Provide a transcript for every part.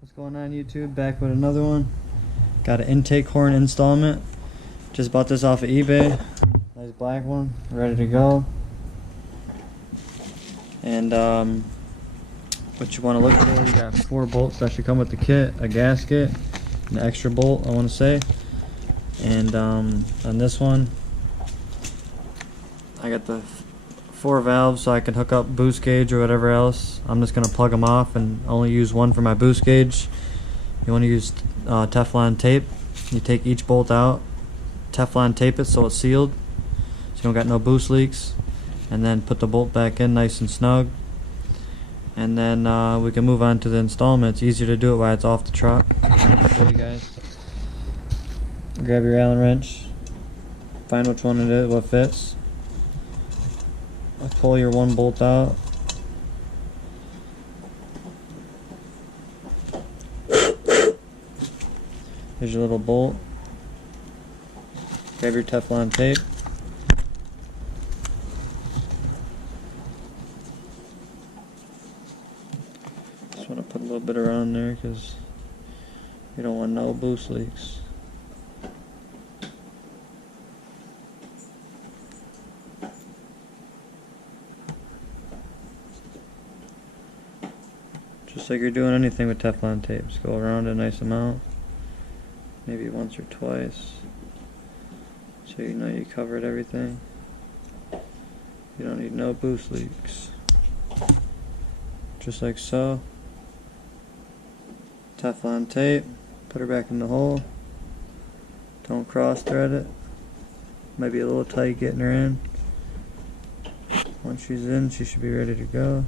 What's going on, YouTube? Back with another one. Got an intake horn installment. Just bought this off of eBay. Nice black one, ready to go. And what you want to look for, you got 4 bolts that should come with the kit, a gasket, an extra bolt, I want to say. And on this one, I got the 4 valves so I can hook up boost gauge or whatever else. I'm just going to plug them off and only use one for my boost gauge. You want to use Teflon tape. You take each bolt out, Teflon tape it so it's sealed, so you don't got no boost leaks, and then put the bolt back in nice and snug. And then we can move on to the installment. It's easier to do it while it's off the truck. I'll show you guys. Grab your Allen wrench, find which one it is, what fits. Pull your one bolt out. Here's your little bolt. Grab your Teflon tape. Just want to put a little bit around there because you don't want no boost leaks. Just like you're doing anything with Teflon tape, just go around a nice amount, maybe once or twice, so you know you covered everything. You don't need no boost leaks. Just like so. Teflon tape, put her back in the hole. Don't cross thread it. Might be a little tight getting her in. Once she's in, she should be ready to go.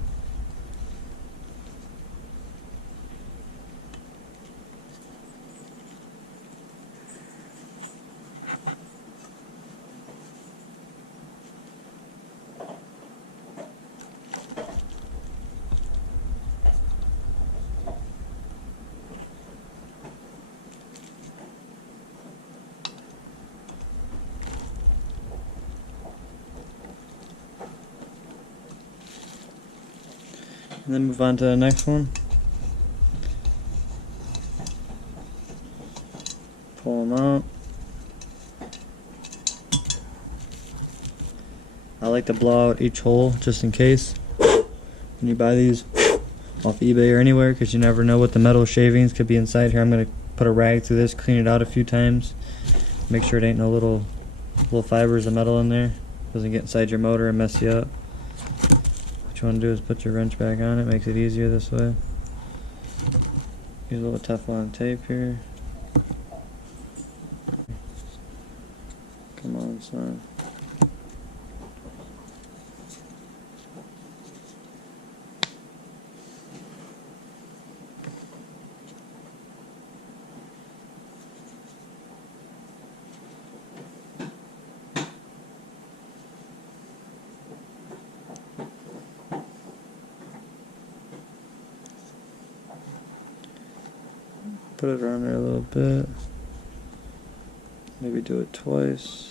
And then move on to the next one. Pull them out. I like to blow out each hole just in case when you buy these off eBay or anywhere, because you never know what the metal shavings could be inside here. I'm going to put a rag through this, clean it out a few times, make sure it ain't no little fibers of metal in there. Doesn't get inside your motor and mess you up. What you want to do is put your wrench back on. It makes it easier this way. Use a little Teflon tape here. Come on, son. Put it around there a little bit. Maybe do it twice.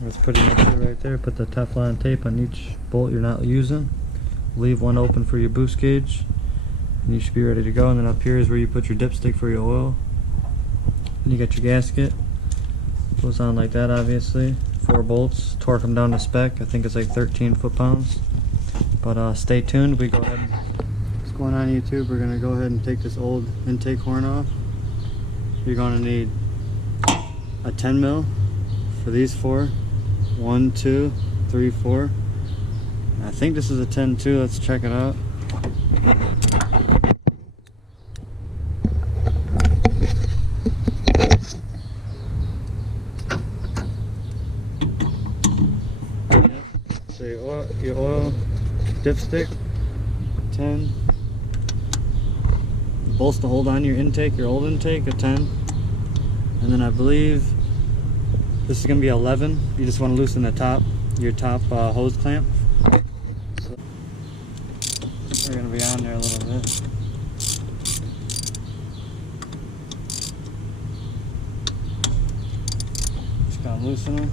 That's pretty much it right there. Put the Teflon tape on each bolt you're not using. Leave one open for your boost gauge, and you should be ready to go. And then up here is where you put your dipstick for your oil. And you got your gasket. Goes on like that, obviously. 4 bolts. Torque them down to spec. I think it's like 13 foot-pounds. But stay tuned. We go ahead. What's going on, YouTube? We're gonna go ahead and take this old intake horn off. You're gonna need a 10 mil for these 4. 1, 2, 3, 4. I think this is a 10 too. Let's check it out. So your oil dipstick, 10. Bolts to hold on your intake, your old intake, a 10. And then I believe this is going to be 11. You just want to loosen the top, your top hose clamp. We're going to be on there a little bit. Just going to loosen them.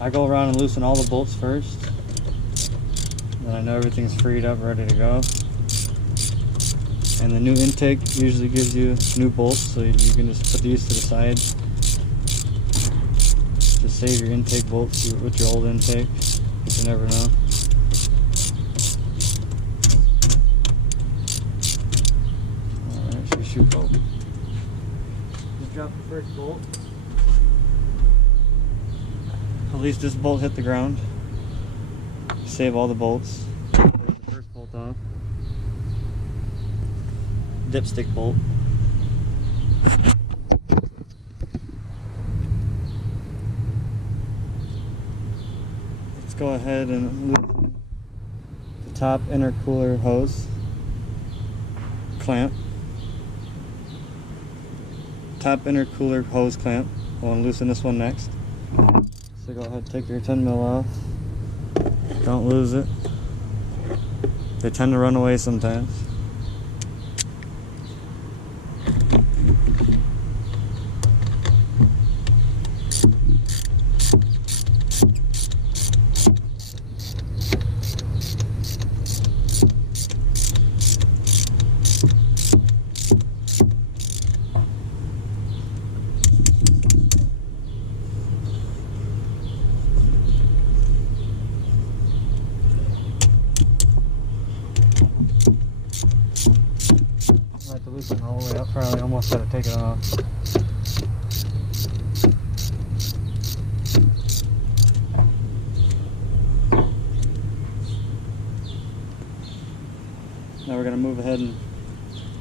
I go around and loosen all the bolts first. Then I know everything's freed up, ready to go. And the new intake usually gives you new bolts, so you can just put these to the side. Just save your intake bolts with your old intake, because you never know. Alright, so you shoot bolt. Just drop the first bolt. At least this bolt hit the ground. Save all the bolts. There's the first bolt off. Dipstick bolt. Let's go ahead and loosen the top intercooler hose clamp. Top intercooler hose clamp. I want to loosen this one next. So go ahead and take your 10 mil off. Don't lose it. They tend to run away sometimes. I have to loosen it all the way up, probably almost got to take it off. Now we're going to move ahead and,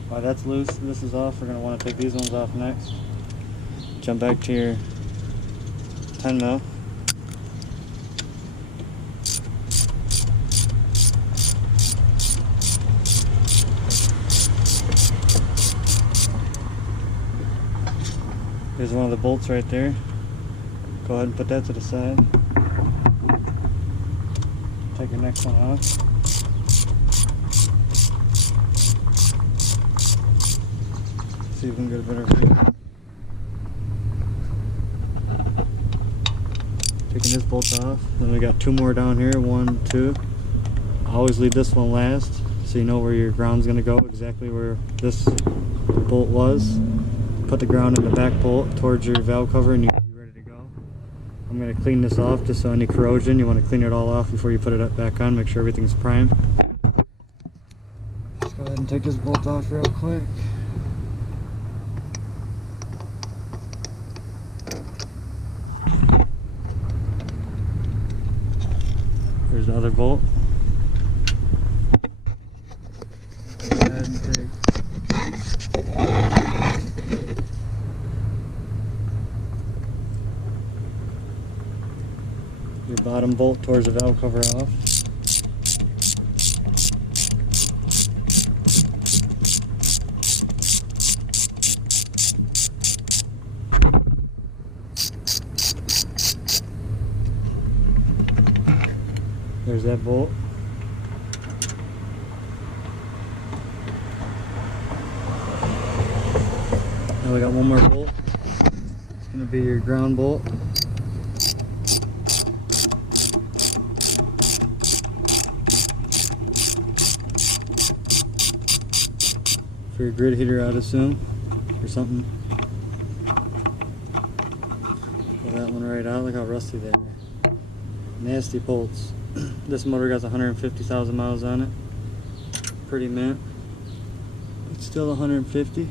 while that's loose, this is off, we're going to want to take these ones off next. Jump back to your 10 mil. There's one of the bolts right there. Go ahead and put that to the side. Take your next one off. See if we can get a better view. Taking this bolt off. Then we got two more down here. 1, 2. I always leave this one last so you know where your ground's going to go, exactly where this bolt was. Put the ground in the back bolt towards your valve cover and you'll be ready to go. I'm going to clean this off just so any corrosion, you want to clean it all off before you put it back on, make sure everything's primed. Just go ahead and take this bolt off real quick. There's the other bolt. Go ahead and take your bottom bolt towards the valve cover off. There's that bolt. Now we got one more bolt. It's going to be your ground bolt. For your grid heater, I'd assume, or something. Pull that one right out. Look how rusty they are. Nasty bolts. This motor got 150,000 miles on it. Pretty mint. It's still 150.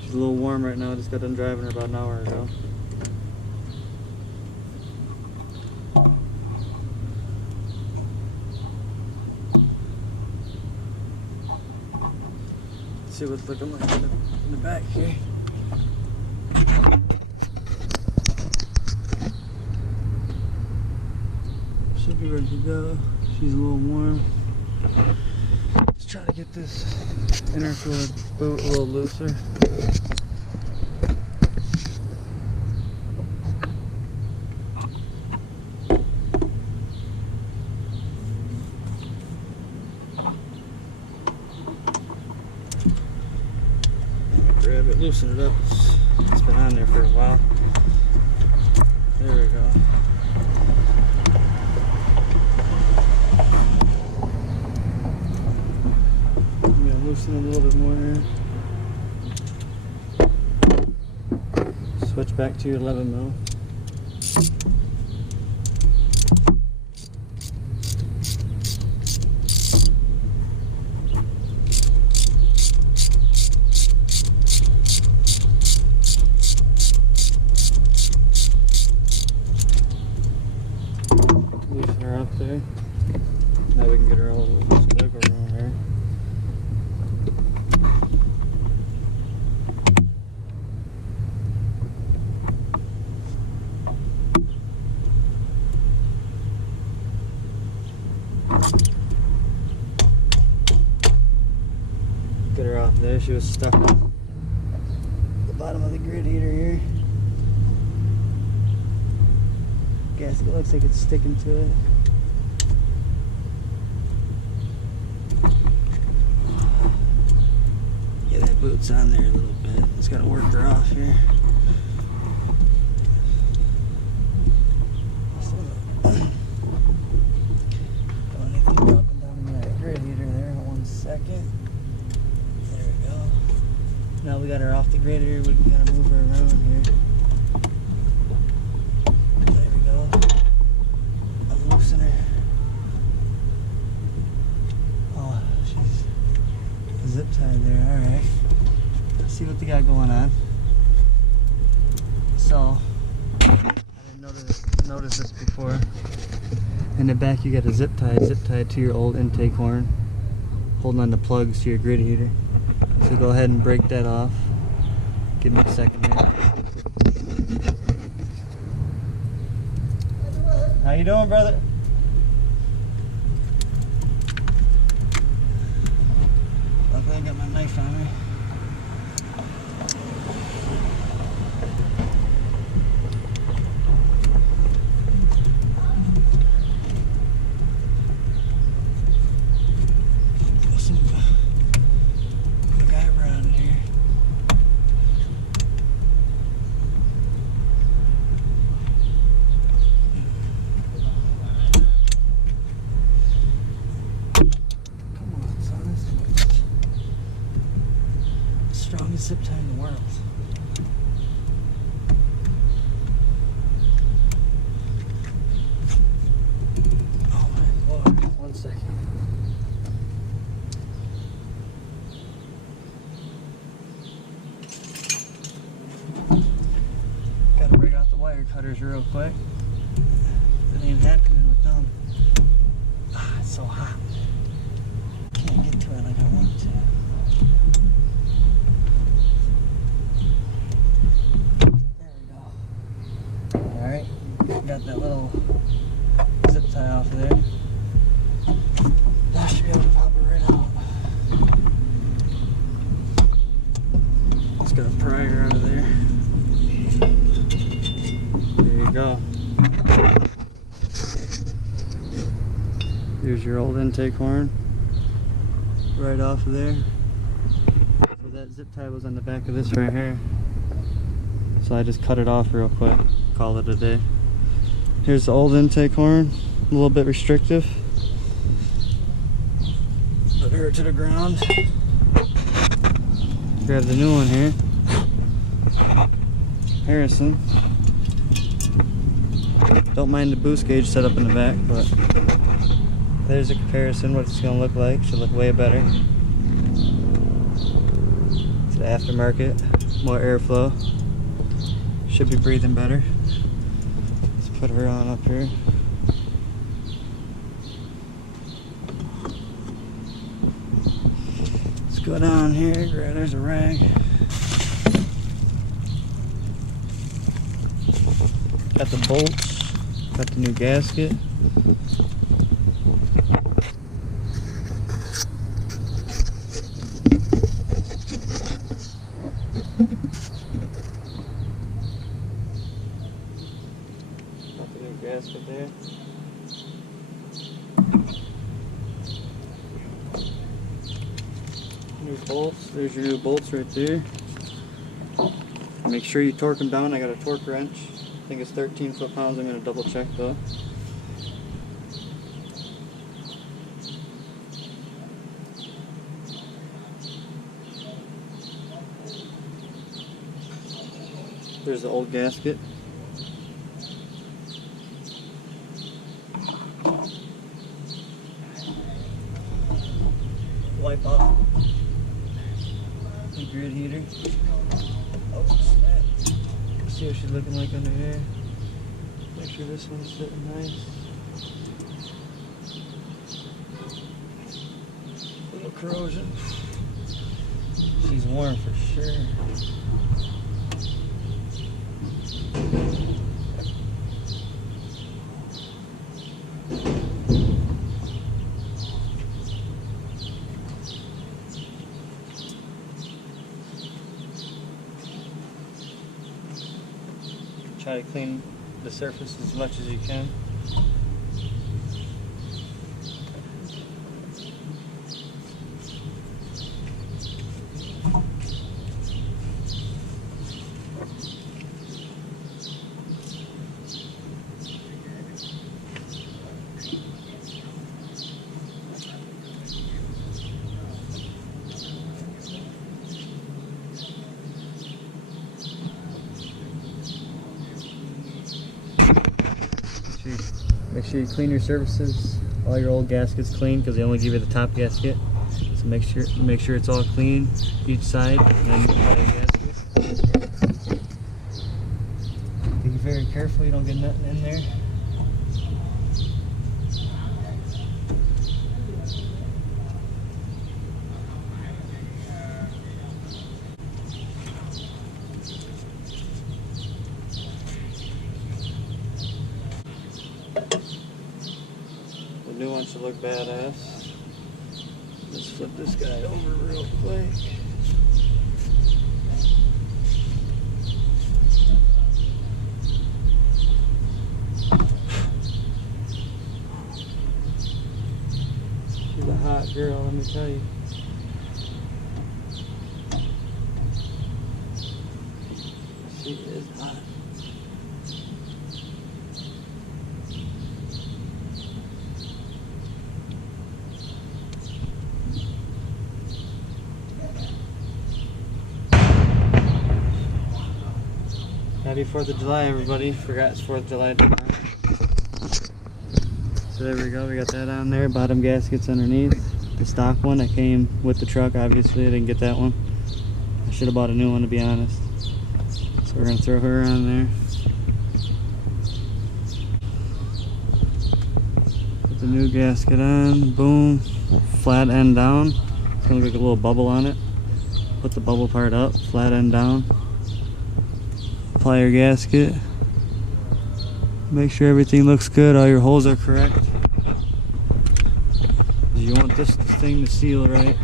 She's a little warm right now. I just got done driving her about an hour ago. Let's see what's looking like in the back here. Should be ready to go. She's a little warm. Let's try to get this intercooler boot a little looser. Grab it, loosen it up. It's been on there for a while. There we go. I'm gonna loosen it a little bit more here. Switch back to your 11 mil. Loosen her up there. Now we can get her all some wiggle room here. Get her off there. She was stuck on the bottom of the grid heater here. Gasket looks like it's sticking to it. Yeah, that boot's on there a little bit. Just gotta work her off here. Don't need to drop it down in that grid heater there. 1 second. There we go. Now we got her off the grid here. We can kind of move her around here. Zip tied there, alright. Let's see what they got going on. So, I didn't notice this before. In the back you got a zip tied to your old intake horn, holding on the plugs to your grid heater. So go ahead and break that off. Give me a second here. How you doing, brother? I got my knife on me. Got some guy around here. Strongest zip tie in the world. Oh my lord, 1 second. Gotta break out the wire cutters real quick. It ain't happening with them. Ah, it's so hot. Can't get to it like I want to. Got that little zip tie off of there. Now I should be able to pop it right out. Just gotta pry her out of there. There you go. Here's your old intake horn. Right off of there. So that zip tie was on the back of this right here. So I just cut it off real quick. Call it a day. Here's the old intake horn, a little bit restrictive. Put her to the ground. Grab the new one here. Comparison. Don't mind the boost gauge set up in the back, but there's a comparison what it's gonna look like. Should look way better. It's the aftermarket, more airflow. Should be breathing better. Put her on up here. Let's go down here. There's a rag. Got the bolts. Got the new gasket. gasket there. New bolts. There's your new bolts right there. Make sure you torque them down. I got a torque wrench. I think it's 13 foot-pounds. I'm going to double check though. There's the old gasket. Wipe off the grid heater. Oh snap. See what she's looking like under here. Make sure this one's sitting nice. Little corrosion. She's warm for sure. Try to clean the surface as much as you can. Make sure you clean your surfaces, all your old gaskets clean, because they only give you the top gasket. So make sure it's all clean, each side, and then apply the gasket. Be very careful you don't get nothing in there. The new one should look badass. Let's flip this guy over real quick. She's a hot girl, let me tell you. She is hot. Happy 4th of July, everybody. Forgot it's 4th of July tomorrow. So there we go, we got that on there. Bottom gasket's underneath. The stock one that came with the truck, obviously. I didn't get that one. I should have bought a new one, to be honest. So we're going to throw her on there. Put the new gasket on. Boom. Flat end down. It's going to look like a little bubble on it. Put the bubble part up. Flat end down. Apply your gasket. Make sure everything looks good, all your holes are correct. You want this thing to seal right.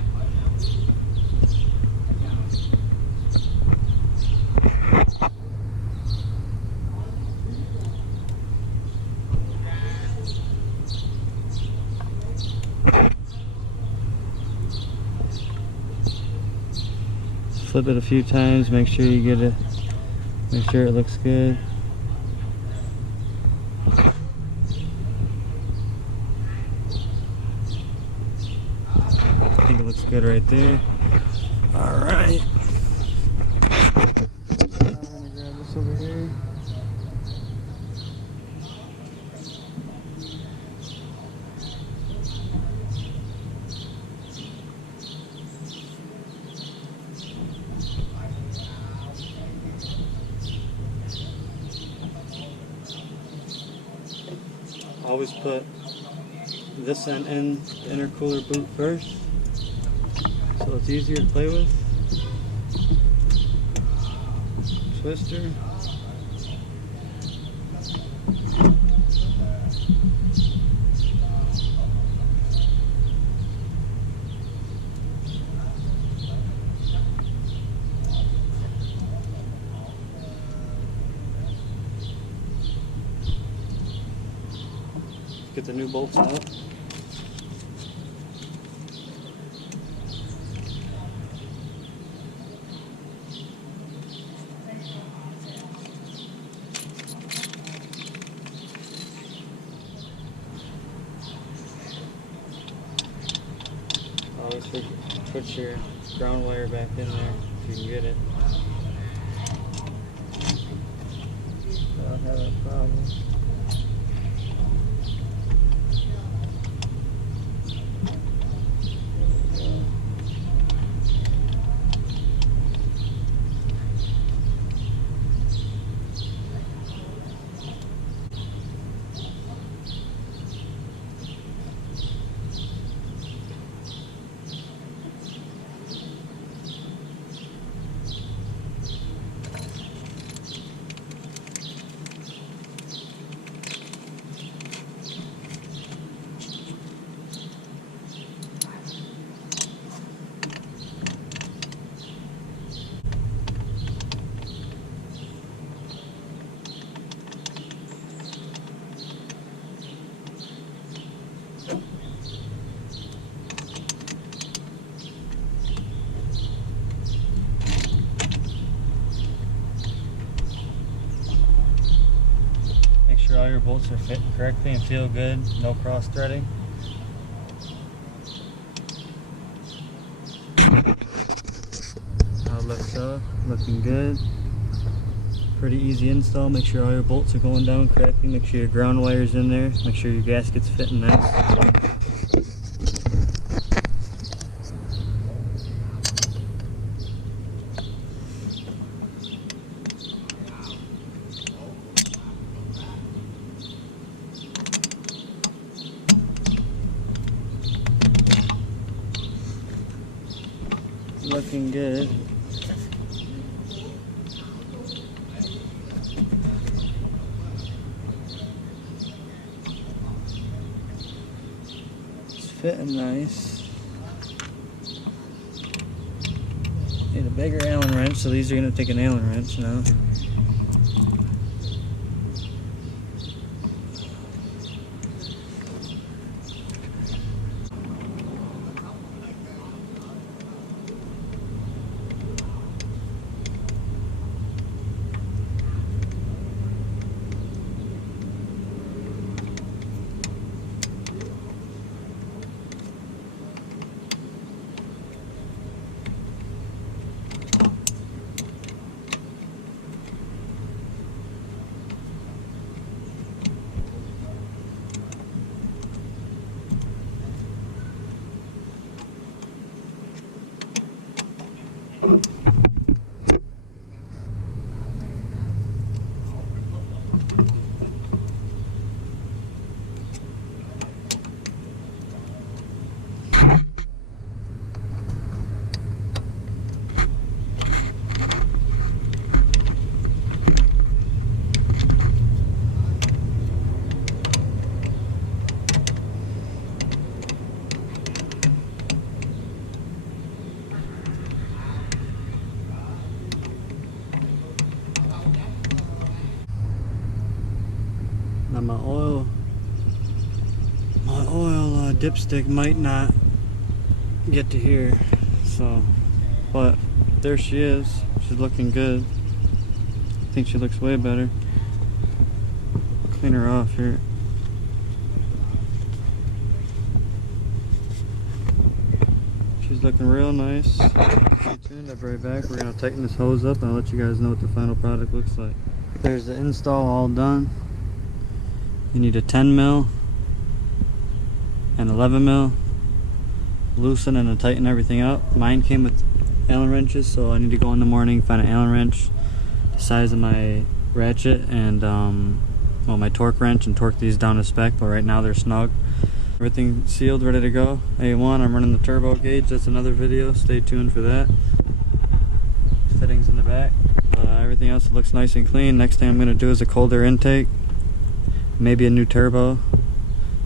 Flip it a few times, make sure you get it. Make sure it looks good. I think it looks good right there. Alright. I'm gonna grab this over here. Always put this end in the intercooler boot first, so it's easier to play with. Twister. get the new bolts out. Always put your ground wire back in there if you can get it. I'll have a problem. All your bolts are fit correctly and feel good, no cross threading. How it looks up, looking good. Pretty easy install. Make sure all your bolts are going down correctly. Make sure your ground wire's in there. Make sure your gasket's fitting nice. Looking good. It's fitting nice. Need a bigger Allen wrench, so these are going to take an Allen wrench now. Now my oil dipstick might not get to here, so, but there she is. She's looking good. I think she looks way better. Clean her off here. She's looking real nice. Stay tuned, I'll be right back. We're gonna tighten this hose up and I'll let you guys know what the final product looks like. There's the install all done. You need a 10 mil and 11 mil. Loosen and tighten everything up. Mine came with Allen wrenches, so I need to go in the morning, find an Allen wrench the size of my ratchet and well, my torque wrench, and torque these down to spec, but right now they're snug. Everything sealed, ready to go. A1, I'm running the turbo gauge. That's another video. Stay tuned for that. Fittings in the back. Everything else looks nice and clean. Next thing I'm going to do is a cold air intake. Maybe a new turbo.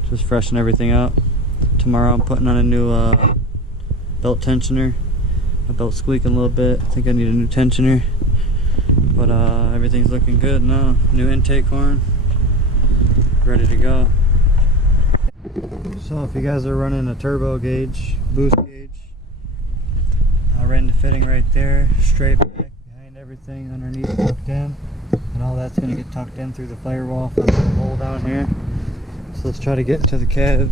Just freshen everything up. Tomorrow I'm putting on a new belt tensioner. My belt's squeaking a little bit. I think I need a new tensioner. But everything's looking good now. New intake horn. Ready to go. So if you guys are running a turbo gauge, boost gauge, right in the fitting right there, straight back, behind everything, underneath, tucked in, and all that's going to get tucked in through the firewall from the hole down here. So let's try to get to the cab.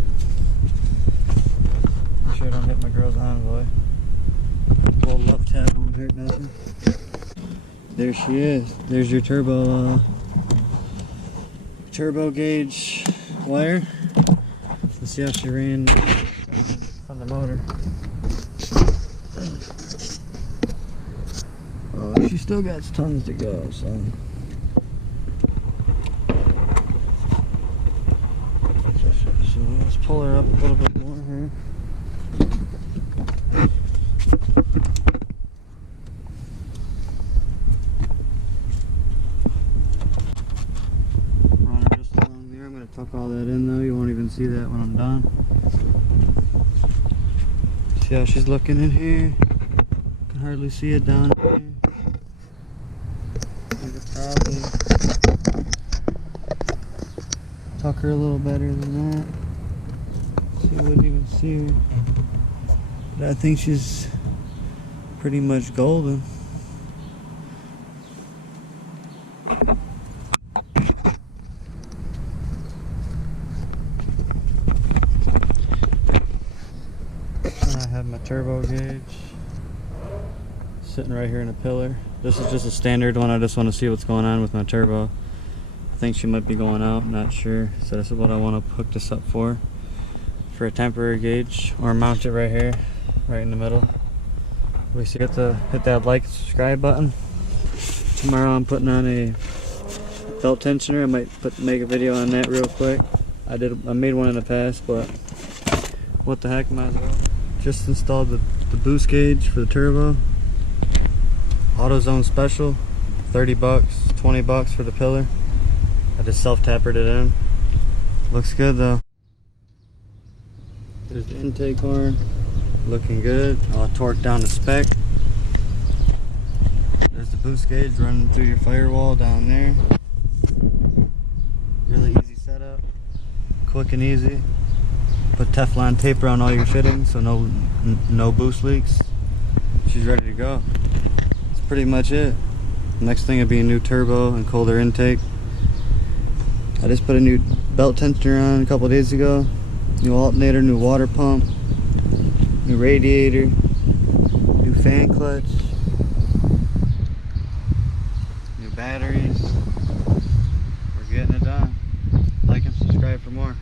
Make sure I don't hit my girl's envoy. Little love tap won't hurt nothing. There she is. There's your turbo gauge wire. Let's see how she ran on the motor. Oh, she still got tons to go, so. So let's pull her up a little bit more here. Run her just along there. I'm going to tuck all that in though. You won't even see that when I'm done. See how she's looking in here? Can hardly see it down here. I could probably tuck her a little better than that. So you wouldn't even see her. But I think she's pretty much golden. I have my turbo gauge sitting right here in a pillar. This is just a standard one. I just want to see what's going on with my turbo. I think she might be going out, not sure. So this is what I want to hook this up for a temporary gauge, or mount it right here, right in the middle. We see hit that like, subscribe button. Tomorrow I'm putting on a belt tensioner. I might make a video on that real quick. I made one in the past, but what the heck, might as well. Just installed the boost gauge for the turbo. AutoZone special, 30 bucks, 20 bucks for the pillar. I just self-tapered it in. Looks good though. There's the intake horn, looking good. I'll torque down the spec. There's the boost gauge running through your firewall down there. Really easy setup, quick and easy. Put Teflon tape around all your fittings so no boost leaks. She's ready to go. That's pretty much it. Next thing will be a new turbo and colder intake. I just put a new belt tensioner on a couple days ago. New alternator, new water pump, new radiator, new fan clutch, new batteries. We're getting it done. Like and subscribe for more.